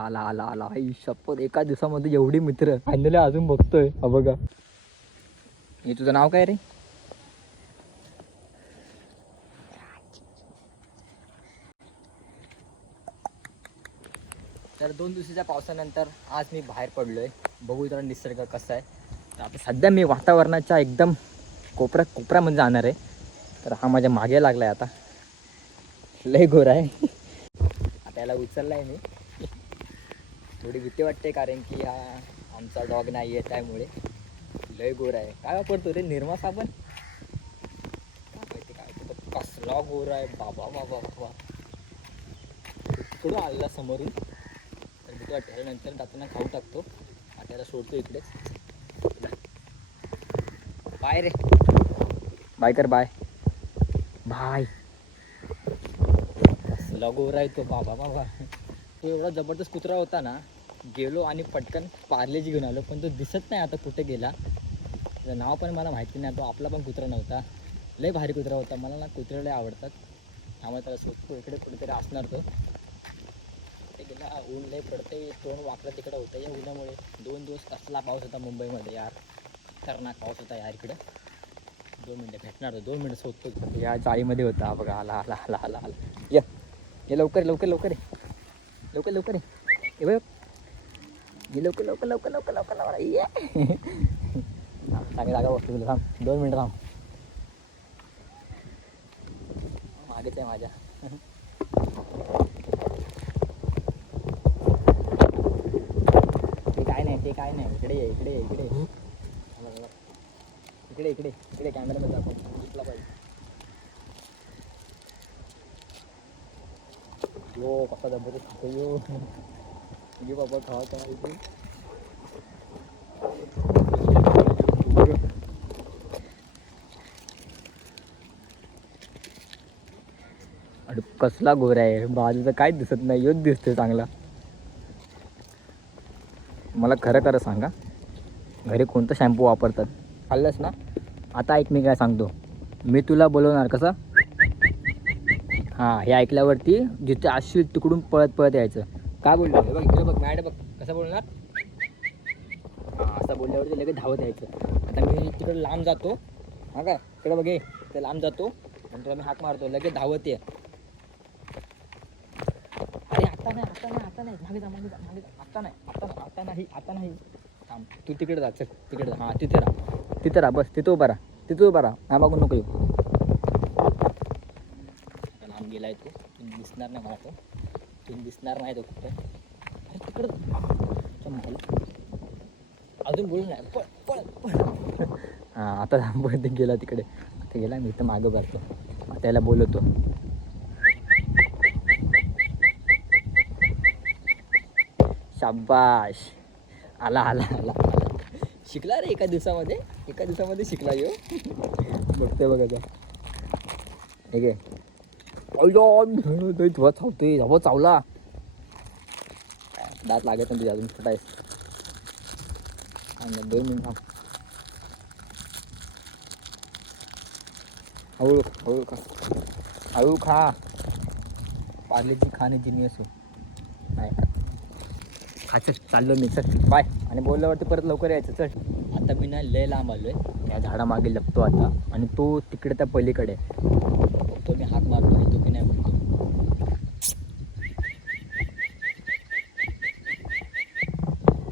आला आला आला. आई शपथ. एका दिवसामध्ये एवढी मित्र. फायनली अजून बघतोय. हा बघा. हे तुझं नाव काय रे? तर दोन दिवसाच्या पावसानंतर आज मी बाहेर पडलोय. बघू जरा निसर्ग कसा आहे. तर आता सध्या मी वातावरणाच्या एकदम कोपऱ्या कोपऱ्यामध्ये जाणार आहे. तर हा माझ्या मागे लागलाय आता. लय गोर आहे. आता याला उचललाय मी. थोडी भीती वाटते कारण की हा आमचा डॉग नाही आहे त्यामुळे लय गोर आहे. काय वापरतो रे? निर्मा साबण? काय कसला गोर आहे. बाबा बाबा बाबा. तिकडून आलेला समोरून. तर भीती वाटते. नंतर दातांना खाऊ टाकतो. आता सोडतो इकडेच. बाय रे. बाय कर बाय. बाय. कसला गोर आहे तो. बाबा बाबा. तो एवढा जबरदस्त कुत्रा होता ना गेलो आणि पटकन पार्लेजी घेऊन आलो पण तो दिसत नाही आता कुठे गेला. त्याचं नाव पण मला माहिती नाही तो आपला पण कुत्रा नव्हता. लय भारी कुत्रा होता मला ना कुत्रे लय आवडतात. त्यामुळे त्याला सोपतो इकडे कुठेतरी असणार तो. ते गेला ऊन लय पडते तोंड वाकडं तिकडं होतं या उन्हामुळे. दोन दिवस कसला पाऊस होता मुंबईमध्ये यार. खतरनाक पाऊस होता यार इकडं. दोन मिनटं भेटणार होतो दोन मिनटं सोपतो या जाळीमध्ये होता बघा आला आला आला आला आला. ये लवकर लवकर लवकर ये. लवकर लवकर ये. ये बघ. ये लवकर लवकर लवकर लवकर लवकर लवकर ये. चांगली जागा बघतो तुला. थांब दोन मिनटं थांब. मागेच आहे माझ्या. ते काय नाही ते काय नाही. इकडे ये इकडे ये इकडे ये. इकडे इकडे इकडे कॅमेरामध्ये दाखव. दिसला पाहिजे. यो कसा जबरदस्त खातो यो. ये बाबा खा खा अरे कसला गोरा आहे बाजूचं काहीच दिसत नाही योच दिसतोय चांगला. मला खरं खरं सांगा घरी कोणतं शॅम्पू वापरतात? खाल्लंस ना? आता ऐक मी काय सांगतो. मी तुला बोलवणार कसं? हां हे ऐकल्यावरती जिथे असशील तिकडून पळत पळत यायचं. काय बोलणार? बघ इकडे बघ मॅड बघ कसं बोलणार? हां असं बोलल्यावरती लगेच धावत यायचं. आता मी तिकडे लांब जातो. हा का इकडे बघ हे ते लांब जातो. आणि तुला मी हाक मारतो. लगेच धावत ये. अरे आता नाही आता नाही आता नाही. मागे जा मागे जा मागे जा. आता नाही आता आता नाही आता नाही. थांब. तू तिकडे जा चल. तिकडे जा. हां तिथे राहा. तिथे राहा बस. तिथं उभा राहा. तिथं उभा राहा. हा मागून नको येऊ. लांब गेलाय तो तू. दिसणार नाही मला तो. तू दिसणार नाही तो कुठं. अरे तिकडं. मला अजून बोलून नाही. पळ पळ पळ. हां आता थांबून ते गेला तिकडे. आता गेला मी इथं मागं भरतो. त्याला बोलवतो. शाबाश. आला आला आला. आला शिकला रे एका दिवसामध्ये. एका दिवसामध्ये शिकला येऊ बघते बघा ठीक आहे. तुला चावतोय जाबा चावला दात लागत नाही तुझ्या अजून फुटायस थांब, दोन मिनिट थांब हळू हळू खा हळू खा पार्लेची खाणे जिनी असो काय हा चाललो मी चल बाय आणि बोलल्यावरती परत लवकर यायचं चल आता मी ना लय लांब आलो आहे त्या झाडामागे लपतो आता. आणि तो तिकडे त्या पलीकडे. तो मी हात मारतो येतो की नाही बघतो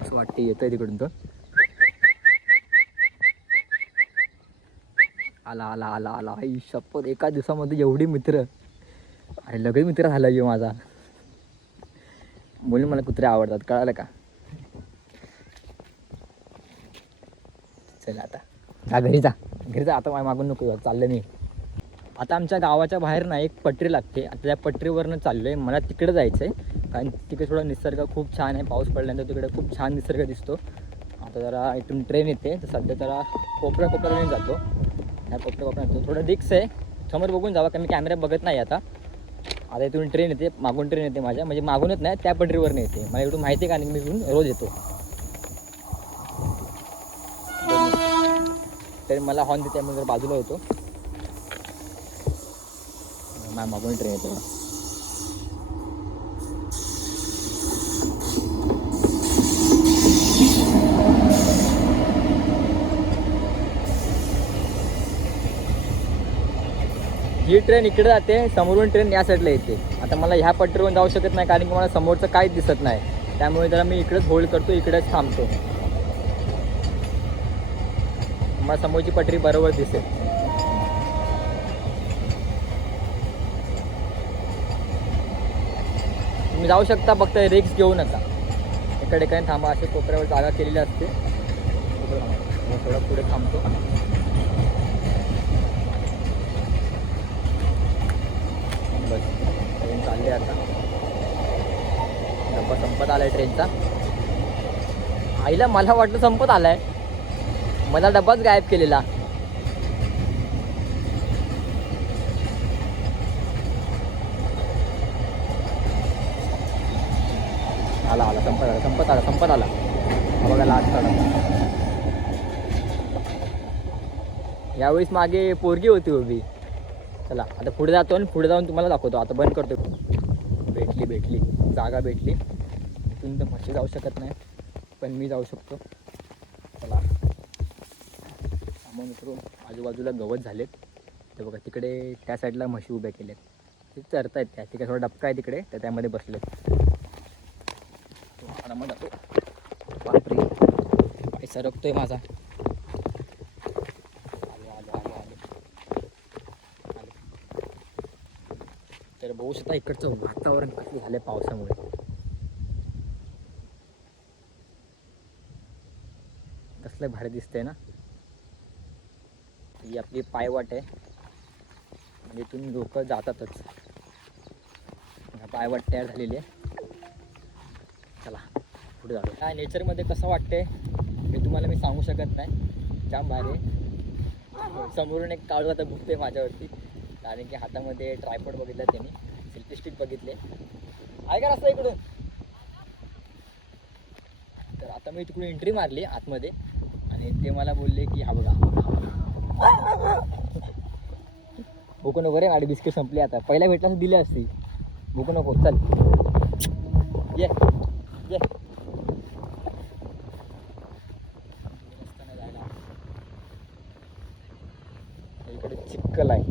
असं वाटते येतोय तिकडून तर. आला आला आला आला. आई शपथ. एका दिवसामध्ये एवढी मित्र. अरे लगेच मित्र झाला ये माझा. मुली मला कुत्रे आवडतात कळालं का? चल आता. घरी जा. घरी जा. आता माझ्या मागून नको चाललं नाही. आता आमच्या गावाच्या बाहेर ना एक पटरी लागते. आता त्या पटरीवरनं चाललो आहे मला तिकडे जायचं आहे कारण तिकडे थोडा निसर्ग खूप छान आहे. पाऊस पडल्यानंतर तिकडे खूप छान निसर्ग दिसतो. आता जरा इथून ट्रेन येते. तर सध्या जरा कोपऱ्या कोपऱ्याने जातो. ह्या कोपऱ्या कोपऱ्या येतो थोडं रिक्स आहे. समोर बघून जावा. कारण मी कॅमेरा बघत नाही आता. आता इथून ट्रेन येते. मागून ट्रेन येते माझ्या. म्हणजे मागूनच नाही त्या पटरीवरनं येते. मला इकडून माहिती आहे का नाही मी इकडून रोज येतो. तर मला हॉर्न देते. मी जर बाजूला होतो நான் மொபைல் ட்ரை ही ट्रेन इकडे जाते समोरून ट्रेन या साईडला येते. आता मला ह्या पट्टीवरून जाऊ शकत नाही कारण की मला समोरचं काहीच दिसत नाही. त्यामुळे जरा मी इकडेच होल्ड करतो इकडेच थांबतो. मला समोरची पटरी बरोबर दिसेल. तुम्ही जाऊ शकता फक्त रिक्स घेऊ नका. एका ठिकाणी थांबा असे कोपऱ्यावर जागा केलेली असते. थोडं पुढे थांबतो. बस ट्रेन चालली आता. डब्बा संपत आलाय ट्रेनचा. आईला मला वाटलं संपत आलाय. मला डब्बाच गायब केलेला आला आला संपत आला संपत आला संपत आला. हा बघा लास्ट कडा यावेळेस मागे पोरगी होती उभी. चला आता पुढे जातो आणि पुढे जाऊन तुम्हाला दाखवतो. आता बंद करतो भेटली भेटली. जागा भेटली. इथून तर म्हशी जाऊ शकत नाही पण मी जाऊ शकतो. चला. मग मित्र आजूबाजूला गवत झालेत. ते बघा तिकडे त्या साईडला म्हशी उभ्या केल्यात. ते चरत आहेत त्या. तिकडे थोडा डबका आहे तिकडे तर त्यामध्ये बसलेत. तो जातो बापरे हे सरकतोय माझा. तर बघू शकता इकडचं वातावरण कसं झालंय पावसामुळे. कसलं भारी दिसतंय ना. ही आपली पायवाट आहे. म्हणजे इथून लोक जातातच. पायवाट तयार झालेली आहे चला. पुढे जाऊ काय नेचरमध्ये कसं वाटतंय हे तुम्हाला मी सांगू शकत नाही. जाम भारी आहे. समोरून एक काळू आता भुकते माझ्यावरती. कारण की हातामध्ये ट्रायपॉड बघितला त्यांनी. सेल्फी स्टिक बघितले. आहे का रस्ता इकडून? तर आता मी तिकडून एंट्री मारली आतमध्ये. आणि ते मला बोलले की हा बघा. भूक नको रे गाडी बिस्किट संपली आता. पहिल्या भेटला दिली असती. भूक नको चल. ये रस्त्यानं जायला. इकडे चिक्कल आहे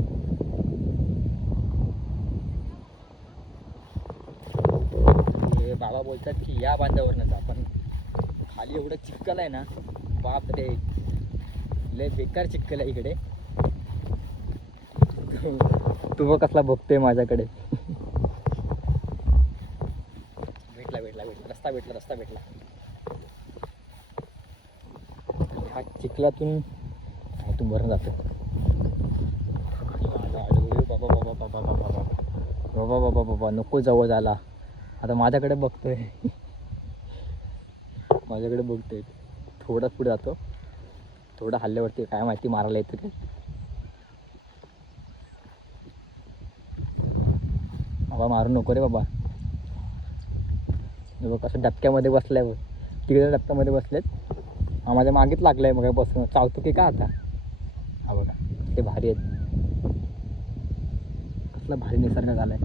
हे बाबा बोलतात की या बांधावरनंच आपण खाली एवढं चिक्कल आहे ना बाप रे लय बेकार चिक्कल आहे इकडे तू बघ कसला बघतोय माझ्याकडे भेटला भेटला भेटला रस्ता भेटला रस्ता भेटला हा चिखलातून तू बरं जातो बाबा बाबा बाबा बाबा बाबा बाबा बाबा बाबा नको जवळ झाला आता माझ्याकडे बघतोय. माझ्याकडे बघतोय. थोडा पुढे जातो. थोडं हल्ल्यावरती काय माहिती मारायला येतं काय? बाबा मारू नको रे बाबा. बघ कसं डबक्यामध्ये बसलाय बघ. तिकडे डबक्यामध्ये बसलेत. हा माझ्या मागेच लागलाय मग बसून. चावतो की का आता? हा बघा ते भारी आहेत. कसला भारी निसर्ग झालाय.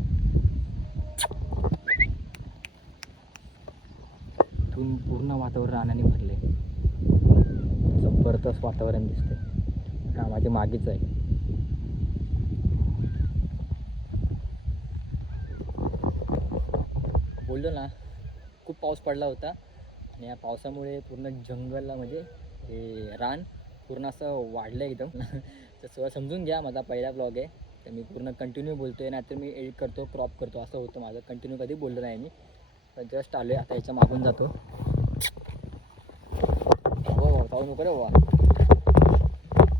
इथून पूर्ण वातावरण रानाने भरले जबरदस्त वातावरण दिसतंय. हा माझ्या मागेच आहे. बोललो ना खूप पाऊस पडला होता. आणि या पावसामुळे पूर्ण जंगलला म्हणजे हे रान पूर्ण असं वाढलं एकदम. तर सगळं समजून घ्या माझा पहिला ब्लॉग आहे. तर मी पूर्ण कंटिन्यू बोलतो आहे नाहीतर मी एडिट करतो क्रॉप करतो. असं होतं माझं. कंटिन्यू कधी बोललो नाही मी. जस्ट आलो आता याच्या मागून जातो. हो हो नको रे बाबा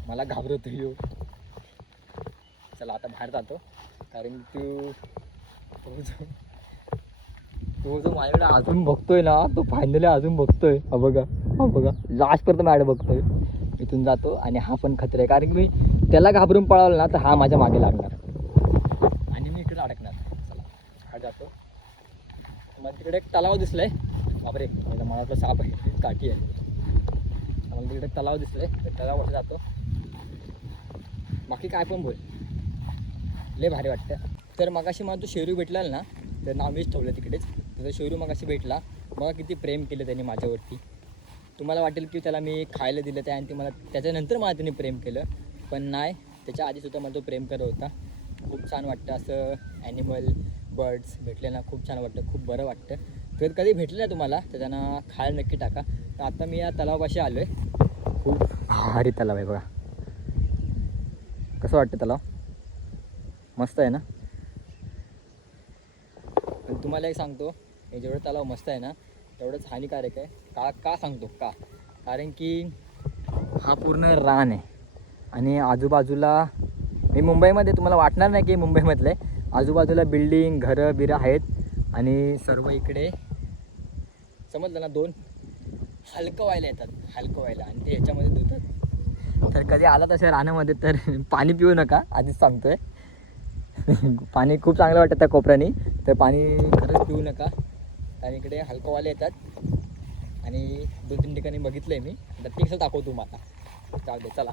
मला घाबरतो येऊ चला आता बाहेर जातो. कारण तू तो जो तो जो माझ्याकडे अजून बघतोय ना तो फायनली अजून बघतोय. हा बघा हा बघा. लास्टपर्यंत माझ्याकडे बघतोय. इथून जातो आणि हा पण खतरा आहे. कारण की मी त्याला घाबरून पळालो ना तर हा माझ्या मागे लागणार आणि मी इकडे अडकणार चला हा जातो मग तिकडे एक तलाव दिसलाय. बापरे मला वाटलं साप आहे काठी आहे. मला तिकडे तलाव दिसलाय. त्या तलावावर जातो. बाकी काय पण बोल. लय भारी वाटतं. तर मगाशी मला तो शेरू भेटला ना तर नाव मीच ठेवलं तिकडेच. तर शेरू मगाशी भेटला. मला किती प्रेम केलं त्याने माझ्यावरती. तुम्हाला वाटेल की त्याला मी खायला दिलं त्या आणि ते मला त्याच्यानंतर मला त्याने प्रेम केलं. पण नाही त्याच्या आधीसुद्धा मला तो प्रेम करत होता. खूप छान वाटतं असं ॲनिमल बर्ड्स भेटले ना खूप छान वाटतं खूप बरं वाटतं. तर कधी भेटलं ना तुम्हाला तर त्यांना खायला नक्की टाका. तर आता मी या तलावापाशी आलो आहे खूप भारी तलाव आहे बघा. कसं वाटतं तलाव? मस्त आहे ना? पण तुम्हाला एक सांगतो हे जेवढं तलाव मस्त आहे ना तेवढंच हानिकारक आहे. का का सांगतो? का? कारण की हा पूर्ण रान आहे. आणि आजूबाजूला मी मुंबईमध्ये तुम्हाला वाटणार नाही की मुंबईमधलं आहे आजूबाजूला बिल्डिंग घरं बिरं आहेत. आणि सर्व इकडे समजलं ना दोन हलकं व्हायला येतात हलकं व्हायला. आणि ते ह्याच्यामध्ये धुतात. तर कधी आला तशा रानामध्ये तर पाणी पिऊ नका आधीच सांगतोय. पाणी खूप चांगलं वाटतं त्या कोपऱ्याने तर पाणी खरंच पिऊ नका. कारण इकडे हलकंवाले येतात. आणि दोन तीन ठिकाणी बघितलं आहे मी. तर ते कसं दाखवतो तुम्हाला चालते चला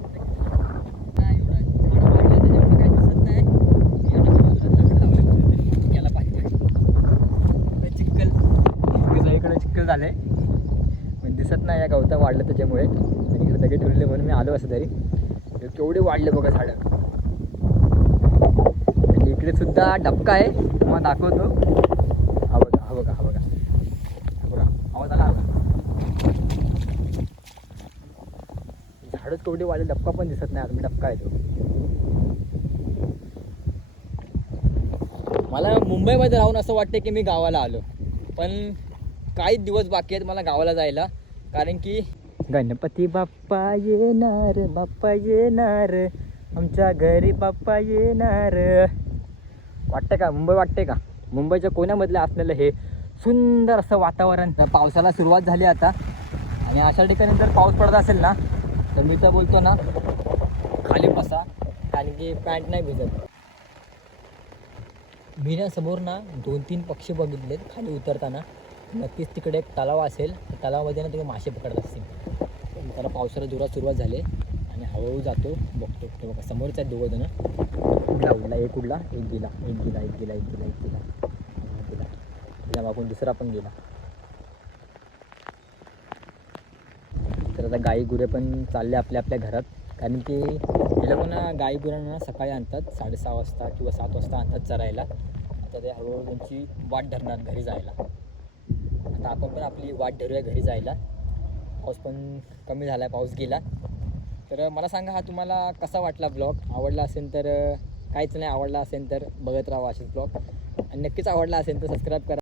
हा, एवढं झाडं वाढलं त्याच्यामुळे काही दिसत नाही. एवढ्या बाजूला दगड लावले याला पाहिजे इकडे चिखल इकडे सगळीकडे चिखल झालंय पण दिसत नाही या गवता वाढलं त्याच्यामुळे. आणि इकडे दगे ठेवलेले म्हणून मी आलो असं तरी. केवढे वाढले बघा झाडं. आणि इकडे सुद्धा डबका आहे. तुम्हाला दाखवतो. हा बघा हा बघा हा बघा. बघा आवाज आला बघा. झाडच केवढे वाढले डबका पण दिसत नाही. आज डबका आहे तो. मला मुंबईमध्ये राहून असं वाटतं की मी गावाला आलो. पण काही दिवस बाकी आहेत मला गावाला जायला. कारण की गणपती बाप्पा येणार बाप्पा येणार आमच्या घरी बाप्पा येणार. वाटतं का? मुंबई वाटते का? मुंबईच्या कोण्यामधलं असलेलं हे सुंदर असं वातावरण. पावसाला सुरुवात झाली आता. आणि अशा ठिकाणी जर पाऊस पडत असेल ना तर मी तर बोलतो ना खाली बसा कारण की पॅन्ट नाही भिजत. मी ना समोर ना दोन तीन पक्षी बघितलेत खाली उतरताना. नक्कीच तिकडे एक तलाव असेल. त्या तलावामध्ये ना तुम्ही मासे पकडत असतील. जरा पावसाला जोरात सुरुवात झाली आणि हळूहळू जातो बघतो. ते बघा समोरच आहेत दोघं जण. उडला उडला एक उडला एक गेला एक गेला एक गेला एक गेला एक गेला. गेला. मागून दुसरा पण गेला. तर आता गाई गुरे पण चालले आपल्या आपल्या घरात. कारण की हे लोक गाई गुरांना सकाळी आणतात साडेसहा वाजता किंवा सात वाजता आणतात चरायला. आता ते हळूहळू त्यांची वाट धरणार घरी जायला. आता आपण पण आपली वाट धरूया घरी जायला. पाऊस पण कमी झाला आहे पाऊस गेला. तर मला सांगा हा तुम्हाला कसा वाटला ब्लॉग आवडला असेल तर काहीच नाही आवडला असेल तर बघत राहा असेच ब्लॉग आणि नक्कीच आवडला असेल तर सबस्क्राईब करा.